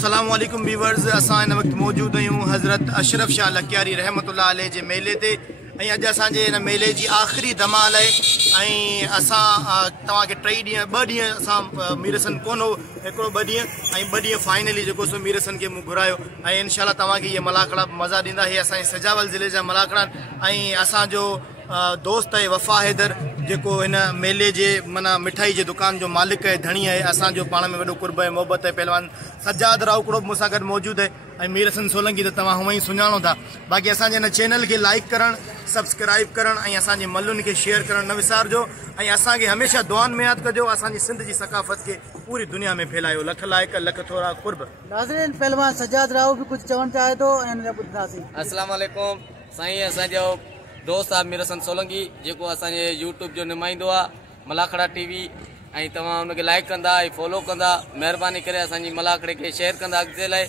अस्सलामु अलैकुम व्यूअर्स। असां इन वक्त मौजूद आहियूं हज़रत अशरफ शाह लकियारी रहमतुल्लाह अलैह जे मेले ते। अॼु असांजे हिन मेले जी आख़िरी धमाल आहे ऐं असां तव्हांखे 2 ॾींहं असां मीरसन कोन हो, हिकिड़ो 2 ॾींहं ऐं 2 ॾींहं फाइनली जेको सो मीरसन खे मूं घुरायो ऐं इनशाला तव्हांखे इहे मलाखड़ा मज़ा ॾींदा। इहे असांजे सजावल ज़िले जा मलाखड़ा ऐं असांजो दोस्त आहे वफ़ा हैदर जेको हिन मेले जे माना मिठाई जे दुकान जो मालिक आहे, धणी आहे। असांजो पाण में वॾो कुर्ब आहे, मोहबत आहे। पहलवान सजाद रावकड़ो बि मूंसां गॾु मौजूदु आहे ऐं मीरसन सोलंकी त तव्हां हूअं ई सुञाणो था। बाक़ी असांजे हिन चैनल खे लाइक करणु, सब्सक्राइब करणु ऐं असांजे मल्लुनि खे शेयर करणु न विसारिजो ऐं असांखे हमेशह दुआनि में यादि कजो। असांजी सिंध जी सकाफ़त खे पूरी दुनिया में फैलायो। लख लाइक लख थोरा कुर्ब। नाज़रीन, पहलवान सजाद राव भी कुछ चवण चाहे तो ॿुधासीं। अस्सलाम वालेकुम साईं, असांजो दोस्त आहे मीरसन सोलंकी जेको असांजे यूट्यूब जो नुमाइंदो आहे मलाखड़ा टीवी, ऐं तव्हां हुनखे लाइक कंदा ऐं फॉलो कंदा, महिरबानी करे असांजी मलाखड़े खे शेयर कंदा अॻिते लाइ।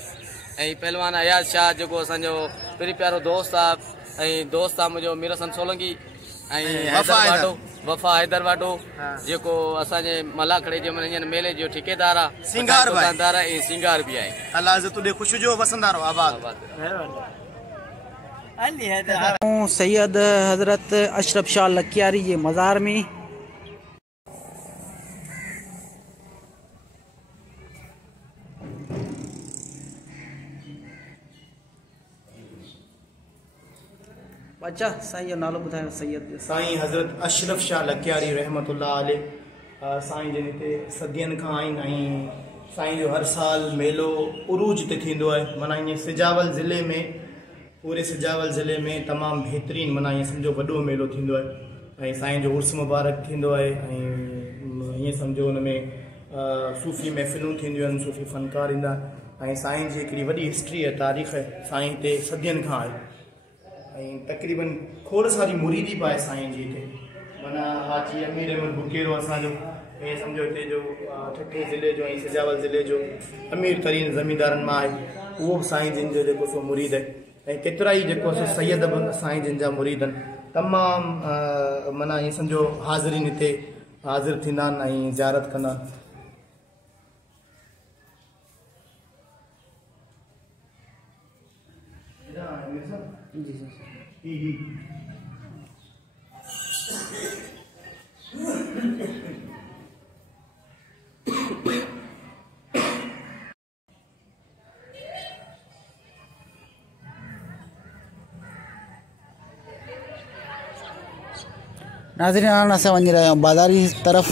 ऐं पहलवान अयाज़ शाह जेको असांजो पहिरीं प्यारो दोस्त आहे ऐं दोस्त आहे मुंहिंजो मीरसन सोलंकी, ऐं वफ़ा हैदर वाडो जेको असांजे मलाखड़े जे मेले जो ठेकेदार आहे, दुकानदार आहे ऐं सिंगार बि आहे। अल्लाह इज़्ज़त ॾे, ख़ुशि जो वसंदा रहो, आबाद। सैयद हज़रत अशरफ शाह लकियारी जे मज़ार में अच्छा साईं जो नालो ॿुधायो। सैयद साईं हज़रत अशरफ शाह लकियारी रहमतुल्लाह अलैह साईं जिन हिते सदियनि खां आहिनि ऐं साईं जो हर साल मेलो उरूज ते थींदो आहे। माना ईअं सिजावल ज़िले में, पूरे सिजावल ज़िले में तमामु बहितरीनु माना ईअं सम्झो वॾो मेलो थींदो आहे ऐं साईं जो उर्स मुबारक थींदो आहे ऐं ईअं सम्झो हुन में सूफ़ी महफ़िलूं थींदियूं आहिनि, सूफ़ी फ़नकार ईंदा ऐं साईं जी हिकिड़ी वॾी हिस्ट्री आहे, तारीख़ आहे। साईं हिते सदियनि खां आहे ऐं तक़रीबन खोड़ सारी मुरीदी पाए साईं जी हिते। माना हाजी अमीर अहमद बुकेरो असांजो ऐं सम्झो हिते जो ठठी ज़िले जो ऐं सिजावल ज़िले जो अमीर तरीन ज़मींदारनि मां आहे, उहो बि साईं जिन जो जेको सो मुरीद आहे। ऐं केतिरा ई जेको सो सैयद बि साईं जिन जा मुरीद आहिनि। तमामु माना ईअं सम्झो हाज़िरीन हिते हाज़िर थींदा आहिनि ऐं ज़ियारत कंदा आहिनि। नाज़रीन, हाणे असां वञी रहिया आहियूं बाज़ारी तरफ़।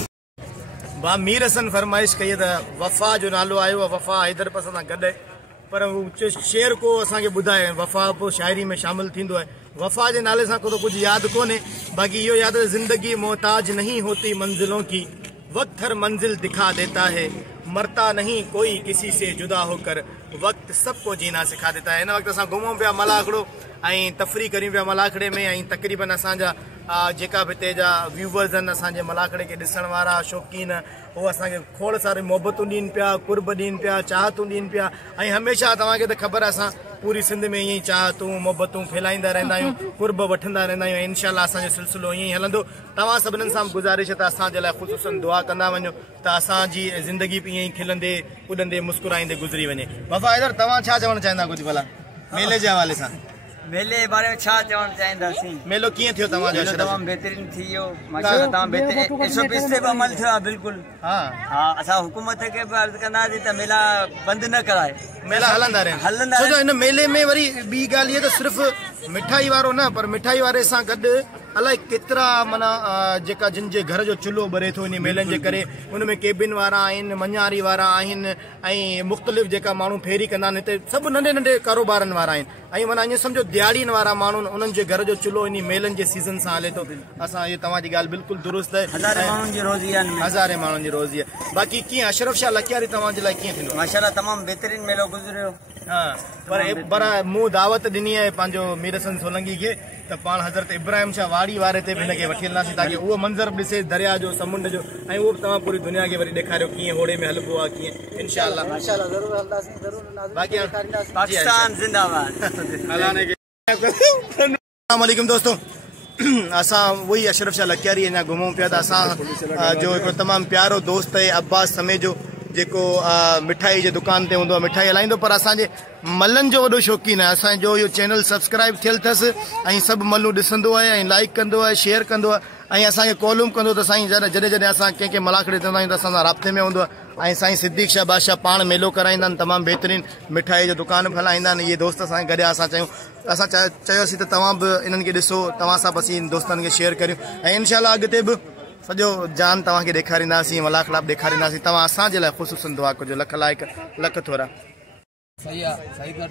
बा मीर हसन फरमाइश कई त वफ़ा जो नालो आयो आहे, वफ़ा हैदर सां गॾु आहे, पर हू शेर को असांखे ॿुधाए वफ़ा पोइ शाइरी में शामिल थींदो आहे। वफ़ा जे नाले सां को कुझु यादि कोन्हे, बाक़ी इहो यादि ज़िंदगी मोहताज नहीं होती मंजिलों की, वक्त हर मंजिल दिखा देता है, मरता नहीं कोई किसी से जुदा होकर, वक्त सबको जीना सिखा देता है। हिन वक़्तु असां घुमूं पिया मलाखड़ो ऐं तफ़री करियूं पिया मलाखड़े में ऐं तक़रीबन असांजा जेका बि हिते जा व्यूवर्स आहिनि, असांजे मलाखड़े खे ॾिसण वारा शौक़ीन, उहो असांखे खोड़ सारे मोहबतूं ॾियनि पिया, कुर्ब ॾियनि पिया, चाहतूं ॾियनि पिया। ऐं हमेशह तव्हांखे त ख़बर आहे असां पूरी सिंध में ईअं ई चाहतूं मोहबतूं फैलाईंदा रहंदा आहियूं, कुर्ब वठंदा रहंदा आहियूं। इनशाला असांजो सिलसिलो ईअं ई हलंदो। तव्हां सभिनीनि सां गुज़ारिश त असांजे लाइ ख़ुसूसन दुआ कंदा वञो त असांजी ज़िंदगी बि ईअं ई खिलंदे कुॾंदे मुस्कुराईंदे गुज़री वञे। वफ़ा हैदर, तव्हां छा चवणु चाहींदा कुझु भला मेले जे हवाले सां? मेले जे बारे में छा चवणु चाहींदासीं? मेलो कीअं थियो तव्हांजो? तमामु बहितरीन थी वियो, माशाअल्लाह। तमामु बहितरीन अमल थियो आहे, बिल्कुलु। हा, असां हुकूमत खे बि अर्ज़ु कंदासीं त मेला बंदि न कराए, मेला हलंदा रहनि। छो जो हिन मेले में वरी ॿी ॻाल्हि इहा त सिर्फ़ु मिठाई वारो न, पर मिठाई वारे सां गॾु अलाए केतिरा माना जेका जिन जे घर जो चुल्हो ॿरे थो इन मेलनि जे करे, उन में केबिन वारा आहिनि, मञारी वारा आहिनि ऐं मुख़्तलिफ़ जेका माण्हू फेरी कंदा आहिनि। हिते सभु नंढे नंढे कारोबारनि वारा आहिनि ऐं माना ईअं सम्झो दिहाड़ीनि वारा माण्हू, उन्हनि जे घर जो चुल्हो इन मेलनि जे सीज़न सां हले थो। असां इहो तव्हांजी ॻाल्हि बिल्कुलु दुरुस्त आहे। हज़ारे माण्हुनि जी रोज़ी आहे, हज़ारे माण्हुनि जी रोज़ी आहे। बाक़ी कीअं अशरफ शाह लकियारी तव्हांजे लाइ कीअं थींदो? माशाअल्लाह तमामु बहितरीन मेलो गुज़रियो। हा, पर मूं दावत ॾिनी आहे पंहिंजो मीरसन सोलंकी खे त पाण हज़रत इब्राहिम शाह वाड़ी वारे ते बि हिनखे वठी हलंदासीं ताकी उहो मंज़र बि ॾिसे दरिया जो, समुंड जो, ऐं उहो बि तव्हां पूरी दुनिया खे वरी ॾेखारियो कीअं होड़े में हलबो आहे कीअं। इंशाअल्लाह ज़रूरु हलंदासीं, ज़रूरु। बाक़ी पाकिस्तान जिंदाबाद। अस्सलाम वालेकुम दोस्तों, असां वही अशरफ शाह लकियारी अञा घुमूं पिया त असां जो हिकिड़ो तमामु प्यारो दोस्त आहे अब्बास समेजो, जेको मिठाई जे दुकान ते हूंदो आहे मिठाई हलाईंदो, पर असांजे मलनि जो वॾो शौक़ीन आहे। असांजो इहो चैनल सब्सक्राइब थियल अथसि ऐं सभु मलूं ॾिसंदो आहे ऐं लाइक कंदो आहे, शेयर कंदो आहे ऐं असांखे कॉलूम कंदो त साईं जॾहिं जॾहिं असां कंहिंखे मलाखड़े चवंदा आहियूं त असां सां राब्ते में हूंदो आहे। ऐं साईं सिद्दीक़ शाह बादशाह पाण मेलो कराईंदा आहिनि, तमामु बहितरीनु मिठाई जो दुकान बि हलाईंदा आहिनि। इहे दोस्त असांखे गॾिया, असां चयोसीं त तव्हां बि इन्हनि खे ॾिसो, तव्हां सां बि असीं दोस्तनि खे शेयर करियूं ऐं इनशाला अॻिते बि सॼो जान तव्हांखे ॾेखारींदासीं, मलाखड़ा बि ॾेखारींदासीं। तव्हां असांजे लाइ ख़ुशूसन दुआ कजो। लख लाइक, लख थोरा। सही आहे, सही कर।